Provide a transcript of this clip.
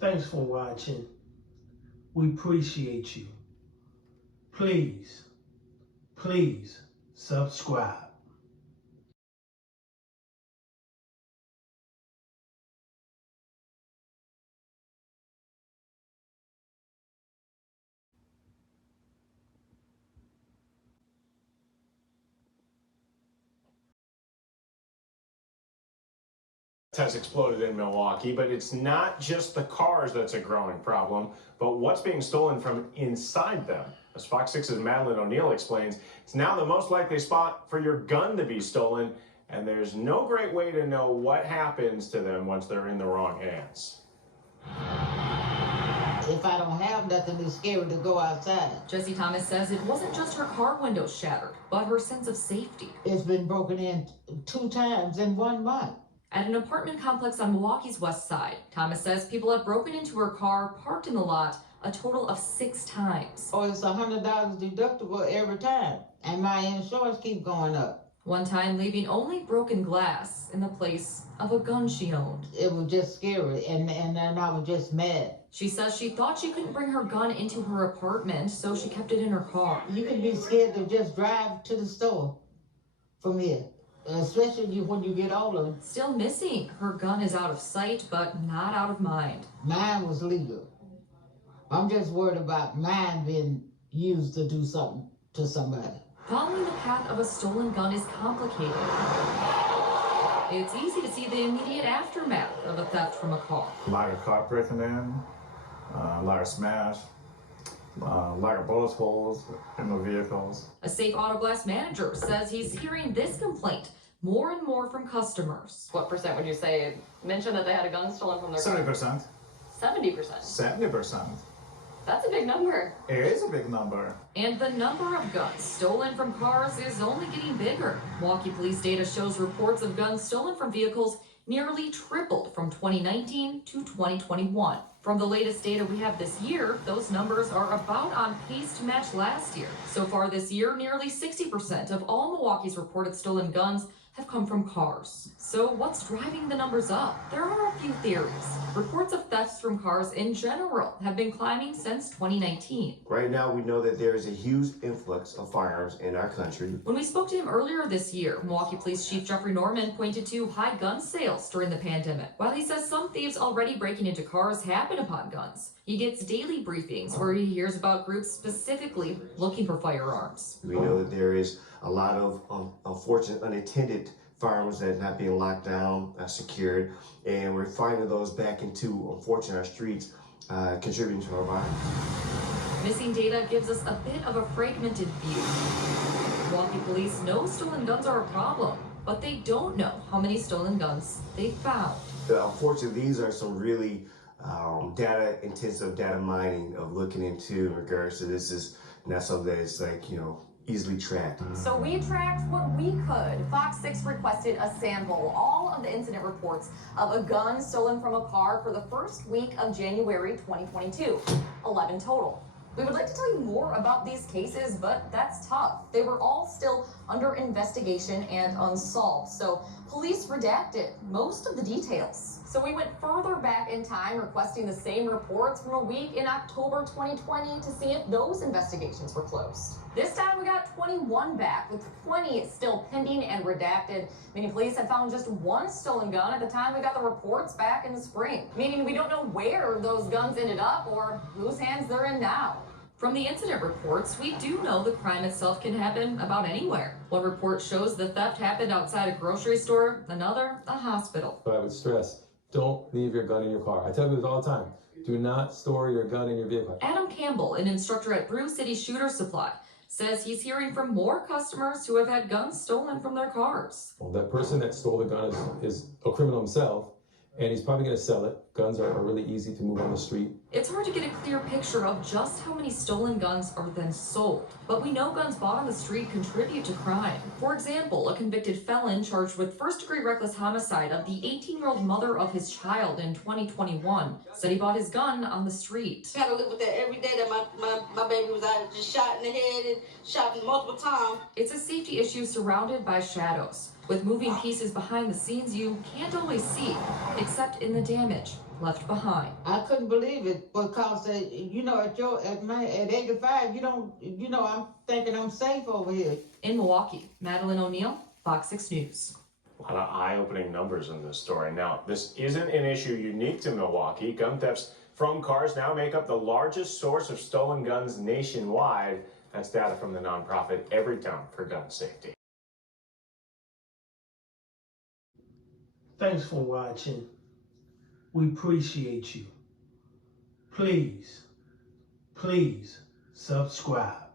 Thanks for watching. We appreciate you. Please subscribe. Has exploded in Milwaukee, but it's not just the cars that's a growing problem, but what's being stolen from inside them. As Fox 6's Madeline O'Neill explains, it's now the most likely spot for your gun to be stolen, and there's no great way to know what happens to them once they're in the wrong hands. If I don't have nothing, it's scary to go outside. Jessie Thomas says it wasn't just her car windows shattered, but her sense of safety. It's been broken in 2 times in 1 month. At an apartment complex on Milwaukee's west side, Thomas says people have broken into her car parked in the lot a total of 6 times. Oh, it's $100 deductible every time, and my insurance keep going up. One time leaving only broken glass in the place of a gun she owned. It was just scary, and then I was just mad. She says she thought she couldn't bring her gun into her apartment, so she kept it in her car. You can be scared to just drive to the store from here. Especially when you get older. Still missing. Her gun is out of sight, but not out of mind. Mine was legal. I'm just worried about mine being used to do something to somebody. Following the path of a stolen gun is complicated. It's easy to see the immediate aftermath of a theft from a car. A lot of car breaking in, a lot of smash. A lot of bullet holes in the vehicles. A Safe Auto Glass manager says he's hearing this complaint more and more from customers. What percent would you say mentioned that they had a gun stolen from their car? 70%. 70%? 70%. That's a big number. It is a big number. And the number of guns stolen from cars is only getting bigger. Milwaukee police data shows reports of guns stolen from vehicles nearly tripled from 2019 to 2021. From the latest data we have this year, those numbers are about on pace to match last year. So far this year, nearly 60% of all Milwaukee's reported stolen guns have come from cars. So what's driving the numbers up? There are a few theories. Reports of thefts from cars in general have been climbing since 2019. Right now, we know that there is a huge influx of firearms in our country. When we spoke to him earlier this year, Milwaukee Police Chief Jeffrey Norman pointed to high gun sales during the pandemic. While he says some thieves already breaking into cars happen upon guns, he gets daily briefings where he hears about groups specifically looking for firearms. We know that there is a lot of unfortunate unattended firearms that are not being locked down, secured, and we're finding those back into, unfortunately, our streets, contributing to our violence. Missing data gives us a bit of a fragmented view. Milwaukee police know stolen guns are a problem, but they don't know how many stolen guns they found. Unfortunately, these are some really data-intensive data mining of looking into in regards to this is not something that is easily tracked. So we tracked what we could. Fox 6 requested a sample, all of the incident reports of a gun stolen from a car for the first week of January 2022. 11 total. We would like to tell you more about these cases, but that's tough. They were all still under investigation and unsolved, so police redacted most of the details. So we went further back in time, requesting the same reports from a week in October 2020 to see if those investigations were closed. This time we got 21 back, with 20 still pending and redacted. Many police had found just 1 stolen gun at the time we got the reports back in the spring, meaning we don't know where those guns ended up or whose hands they're in now. From the incident reports, we do know the crime itself can happen about anywhere. One report shows the theft happened outside a grocery store, another, a hospital. But I would stress, don't leave your gun in your car. I tell you this all the time. Do not store your gun in your vehicle. Adam Campbell, an instructor at Brew City Shooter Supply, says he's hearing from more customers who have had guns stolen from their cars. Well, that person that stole the gun is a criminal himself, and he's probably going to sell it. Guns are really easy to move on the street. It's hard to get a clear picture of just how many stolen guns are then sold, but we know guns bought on the street contribute to crime. For example, a convicted felon charged with first-degree reckless homicide of the 18-year-old mother of his child in 2021 said he bought his gun on the street. I had to live with that every day that my baby was out just shot in the head and shot multiple times. It's a safety issue surrounded by shadows. With moving pieces behind the scenes you can't always see, except in the damage. left behind. I couldn't believe it because at 85, I'm thinking I'm safe over here. In Milwaukee, Madeline O'Neill, Fox 6 News. A lot of eye-opening numbers in this story. Now, this isn't an issue unique to Milwaukee. Gun thefts from cars now make up the largest source of stolen guns nationwide. That's data from the nonprofit Everytown for Gun Safety. Thanks for watching. We appreciate you. Please subscribe.